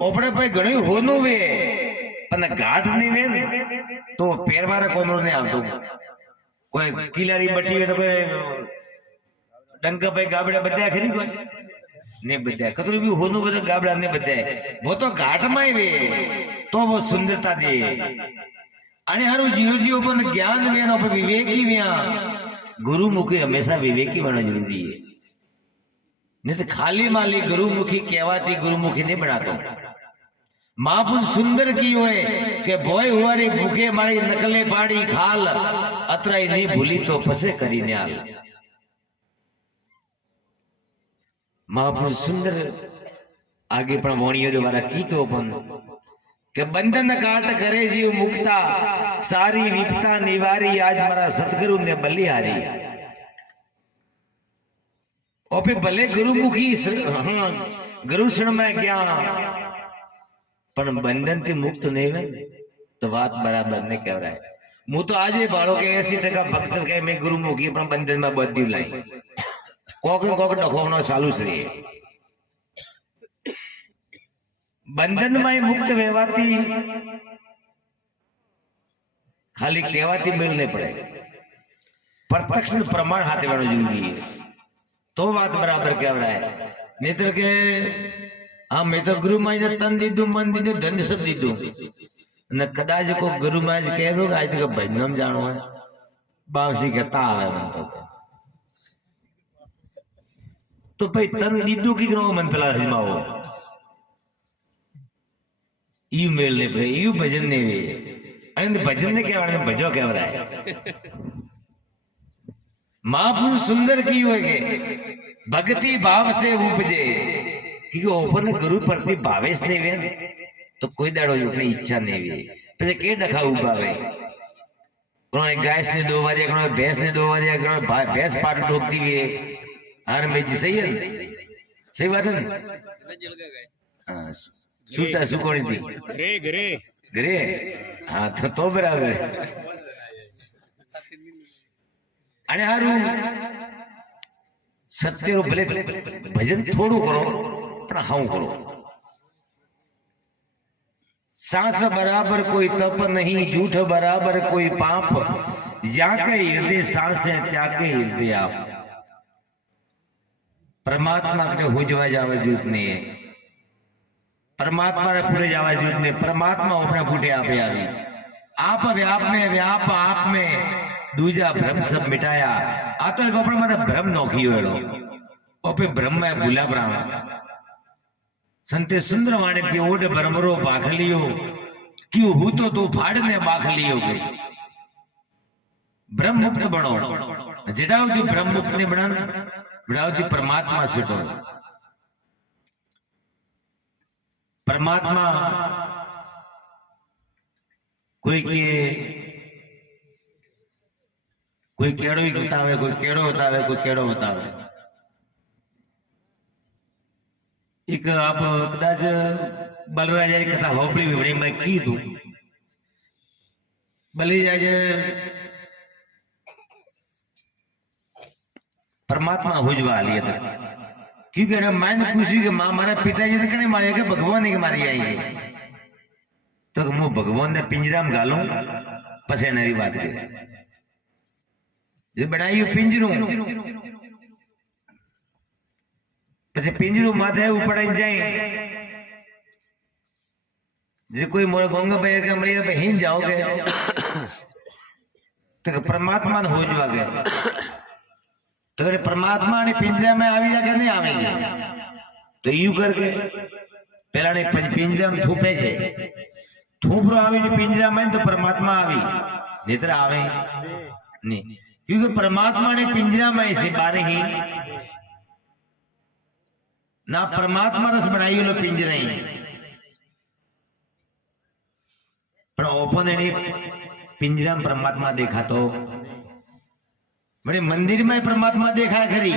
ओपड़े पे घणी होनु वे पण घाट नहीं वे तो पैर मारे कोमरो नहीं आवतो कोई किलारी बटी वे तो कोई डंका पे गाबड़े बद्या खरी कोई ने बद्या कतरो भी होनु बद गाबड़ा ने बद्या वो तो घाट में वे तो वो सुंदरता दे आणि हारू जीव जीव पण ज्ञान वेनो पे विवेकी व्या गुरुमुखी हमेशा विवेकी होना जरूरी है नहीं तो खाली माली गुरुमुखी कहवाती गुरुमुखी नहीं बनातो महापुरुष सुंदर की होए के बोय हुआ रे भूखे मारी नकले पाड़ी खाल अतराई नहीं भूली तो पसे करी न्याल महापुरुष सुंदर आगे पण वणियो द्वारा कीतो पण के बंधन काट करे जीव मुक्ता सारी विपता निवारी आज मारा सतगुरु ने बलिहारी और फिर भले गुरुमुखी गुरु शरण में गया पण बंधन थी मुक्त नहीं है तो बात बराबर ने कह रहा है मु तो आज बाड़ो के 80% भक्त कहे मैं गुरुमुखी पण बंधन में बद्यू लाई कोक डखोनो चालू से बंधन में मुक्त वेवाती खाली कहवाती मिल नहीं पड़े प्रत्यक्ष प्रमाण हाथे वालों जरूरी है तो बात बराबर कह रहा है नेत्र के हाँ मैं तो गुरु माई ने तन दीदू मन दीदू धन सब दीदू न कदाच को गुरु माई कह रो आज तक भजनम जानो है बावसी कहता है मन तो भाई तन दीदू की करो मन पला हिमाओ यू मेल ने पे यू भजन ने वे अरे भजन ने क्या भजो कह रहा है महापुरुष सुंदर की होगे भक्ति भाव से उपजे क्योंकि ओपन गुरु प्रति भावेश नहीं वे तो कोई दाड़ो अपनी इच्छा नहीं वे પછી કે ડખા ઉભાવે કોણે ગાય ને 2 વાગે કોણે ભેંસ ને 2 વાગે કોણે ભેંસ પાટ ઠોકતી વે હાર મેજી સહી है सही बात है हां सुता सुकोणी थी ग्रे ग्रे ग्रे हां तो बराबर અને હારું सत्य रो भले भजन थोड़ू करो पण हाउ करो सांस बराबर कोई तप नहीं झूठ बराबर कोई पाप जाके हृदय सांस है त्यागे हृदय आप परमात्मा के हो जावा जूत ने परमात्मा रे फूटे जावा जूत ने परमात्मा अपने फूटे आपे आवी आप व्याप में व्याप आप में दूजा भ्रम सब मिटाया आ तो एक अपन मारे भ्रम नोखी होड़ो ओपे भ्रम में भूला प्राण संते सुंदर वाणे की ओड भ्रमरो बाखलियो क्यों हूं तो तू फाड़ने बाखलियो गई ब्रह्म मुक्त बनो जेटाओ जो ब्रह्म मुक्त ने बना बढ़ाओ जो परमात्मा से तो परमात्मा कोई के कोई केड़ो ही बतावे कोई केड़ो बतावे कोई केड़ो बतावे एक आप कदाच बलराजा की कथा होपड़ी विवड़ी में की दू बलराजा परमात्मा हुजवा लिए तक क्योंकि मैंने पूछी कि मां मारा पिताजी ने कने मारे के भगवान ने मारी आई है तो मु भगवान ने पिंजरा में गालूं पछे नरी बात के जो बनाई पिंजरू पछे पिंजरू माथे उपड़ाई जाए जे कोई मोर गोंगा भाई के मरिया पे हिन जाओगे तो परमात्मा हो जाओगे तो परमात्मा ने पिंजरा में आवी जाके नहीं आवेंगे तो यू करके पहला ने पिंजरा में थूपे जे थूपरो आवी जो पिंजरा में तो परमात्मा आवी नेत्र आवे नहीं क्योंकि परमात्मा ने पिंजरा में से बारे ही ना परमात्मा रस बनाई लो पिंजरा ही पर ओपन ने पिंजरा में परमात्मा देखा तो बड़े मंदिर में परमात्मा देखा खरी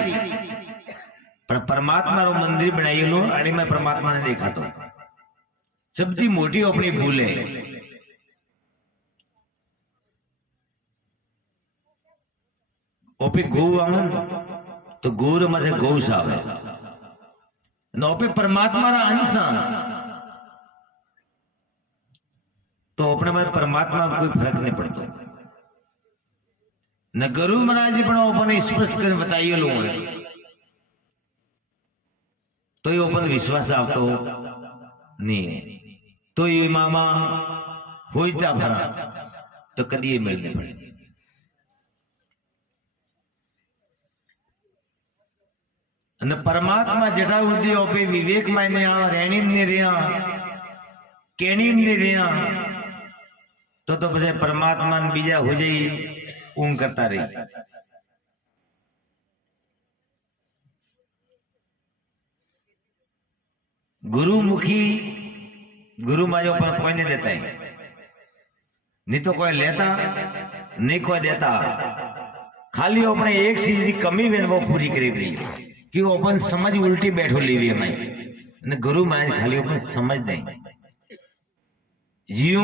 पर परमात्मा रो मंदिर बनाई लो अड़ी में परमात्मा ने देखा तो सबसे मोटी अपनी भूल है ओपे गौ आवन तो गौर मथे गौ सावे नौपे परमात्मा रा अंश तो अपने में परमात्मा में कोई फर्क नहीं पड़ता। न गुरु महाराज जी अपन स्पष्ट कर बताइए लो है तो ये अपन विश्वास आता नहीं है तो ये मामा होता भरा तो कदी ये मिलने पड़े। न परमात्मा जटा बुद्धि ओपे विवेक मायने आ रहनी नहीं रिया केनी नहीं रिया तो પછી परमात्मा ने बीजा हो जाई ऊंग करता रही। गुरुमुखी गुरु माजो पर कोई नहीं देता है, नहीं तो कोई लेता नहीं कोई देता। खाली अपने एक चीज की कमी है वो पूरी करी रही कि वो अपन समझ उल्टी बैठो लीवी है। गुरु महाराज खाली अपन समझ नहीं जीव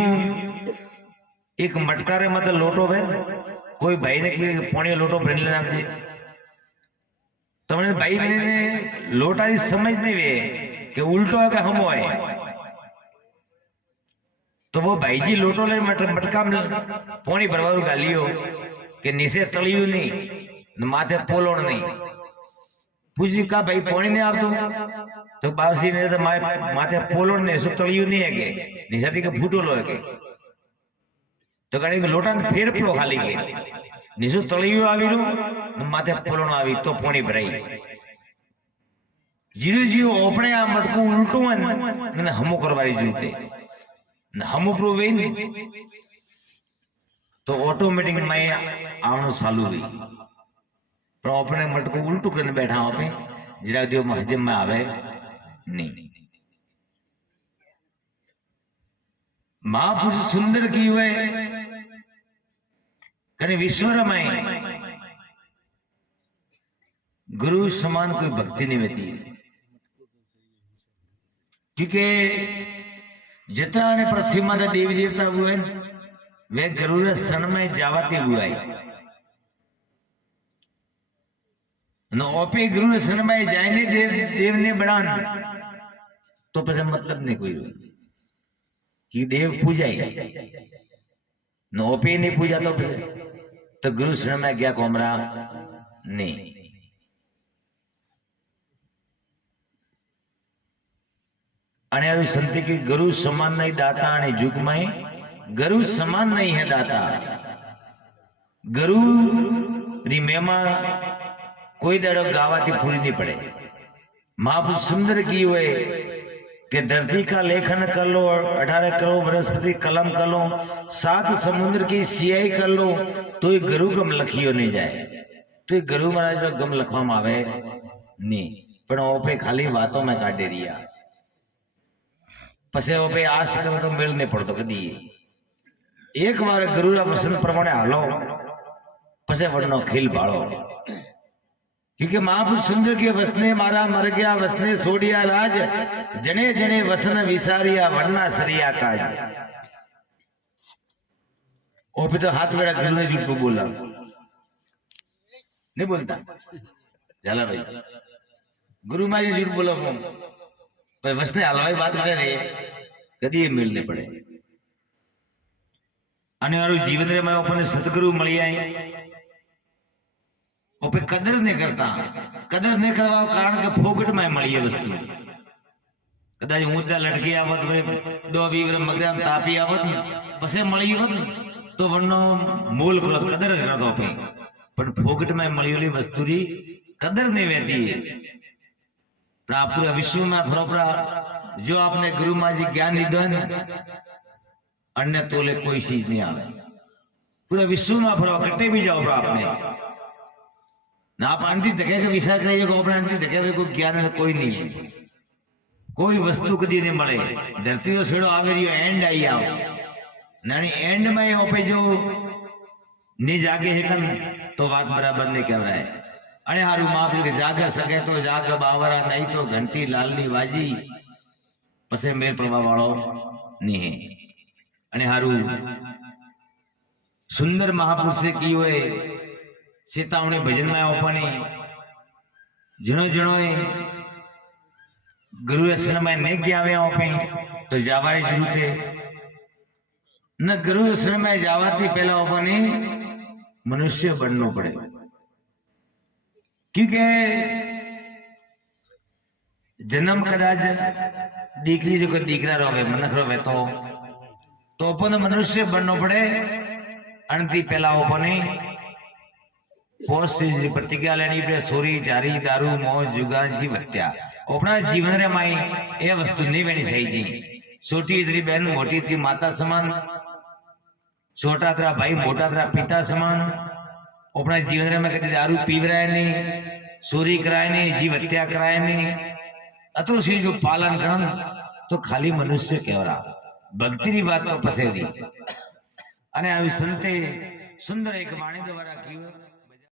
एक मटकारे मतलब लोटो है कोई भाई ने कि पोणी लोटो भरी लेना आपजे तो मैंने भाई ने लोटा की समझ नहीं वे कि उल्टो है कि हमो है तो वो भाई जी लोटो ले मटका में पोणी भरवारू गालियो कि नीचे तलियो नहीं माथे पोलोण नहीं पूछी का भाई पोणी नहीं आप तो बाबसी ने तो माथे पोलोण नहीं सो तलियो नहीं है के नीचे थी के फूटो लो है के तो कहीं लोटा ने फेर पड़ो खाली के नीचे तलियो आवी रू माथे पोलोण आवी तो पोणी भराई जीरो जीव अपने आ मटकू उल्टू है ने हमो करवारी जूते हमो प्रो वे तो ऑटोमेटिक में आवणो चालू हुई पर अपने मटकू उल्टू करने बैठा होते जरा जो हजम में आवे नहीं। महापुरुष सुंदर की हुए कने विश्वर में गुरु समान कोई भक्ति नहीं होती क्योंकि जितना ने पृथ्वी माता देवी देवता हुए वे गुरु शरण में जावाते हुए न ओपे गुरु शरण में जाएंगे देव ने बनान तो पता मतलब नहीं कोई कि देव पूजा ही न ओपे नहीं पूजा तो गुरु शरण में गया कोमरा नहीं। अने संति की गुरु समान नहीं दाता अने युग में गुरु समान नहीं है दाता। गुरु री मेमा कोई दड़ो गावाती पूरी नहीं पड़े। महापुरुष सुंदर की हुए कि धरती का लेखन कर लो 18 करोड़ बृहस्पति कलम कर लो 7 समुद्र की सियाई कर लो तो ये गुरु गम लखियो नहीं जाए तो ये गुरु महाराज में गम लखवा आवे नहीं पर ओपे खाली बातों में काटे रिया पसे ओपे आस करो तो मिल नहीं पड़तो कदी एक बार गुरु रा वचन प्रमाणे हालो पसे वडनो खील बाळो क्योंकि महापुरुष सुंदर के वसने मारा मर गया वसने सोडिया राज जने जने वसन विसारिया वरना सरिया काज। ओपे तो हाथ वेड़ा गुरु ने झूठ बोला नहीं बोलता जाला भाई गुरु मां जी झूठ बोला पर वसने हलवाई बात करे कदी ये मिलने पड़े। अने वारू जीवन रे में अपने सतगुरु मळी आए ओपे कदर नहीं करता कदर नहीं करवा कारण के फोकट में मळी है वस्तु कदाच ऊंचा लटकी आवत वे 2 वीवर मगरा तापी आवत पसे मळी होत तो वनो मोल करो कदर करतो पे पण फोकट में मळीली वस्तु री कदर नहीं वेती है। पूरा विश्व में फरोपरा जो आपने गुरु मां जी ज्ञान दीधो है अन्य तोले कोई चीज नहीं आवे पूरा विश्व में फरो कटे भी जाओ आपने ना आप आंटी धके के विचार करिए को अपने आंटी धके में कोई ज्ञान है कोई नहीं है कोई वस्तु कदी नहीं मळे धरती रो छेड़ो आवे रियो एंड आई आओ नानी एंड में ओपे जो नहीं जागे है तो बात बराबर नहीं कह रहा है। अने हारू माफी के जाग सके तो जाग बावरा नहीं तो घंटी लालनी वाजी पसे मेर प्रभाव वालो नहीं है। अने हारू सुंदर महापुरुष की हुए चेतावनी भजन में ओपनी जनो जनो गुरु आश्रम में नहीं गया वे ओपे तो जावारी जरूरत है ન ગૃહસ્થમાં જવાથી પહેલા આપણને મનુષ્ય બનવું પડે કે જન્મ કદાચ દીકરી જો કોઈ દીકરા રોવે મનખ રોવે તો પણ મનુષ્ય બનવું પડે અને તે પહેલા આપણને પોષ પ્રતિજ્ઞા લેની પડે સોરી જારી દારૂ મોજ જુગાર જીવ હત્યા આપણા જીવન રે માઈ એ વસ્તુ નહીં વેણી થઈ જી છોટી તરી બહેન મોટી તરી માતા સમાન छोटा तेरा भाई मोटा तेरा पिता समान अपने जीवन में कभी दारू पीवराय नहीं चोरी कराय नहीं जीव हत्या कराय नहीं अतुल सिंह जो पालन करन तो खाली मनुष्य कहवरा भक्ति की बात तो पसेजी અને આવી સંતે સુંદર એક વાણી દ્વારા કીધું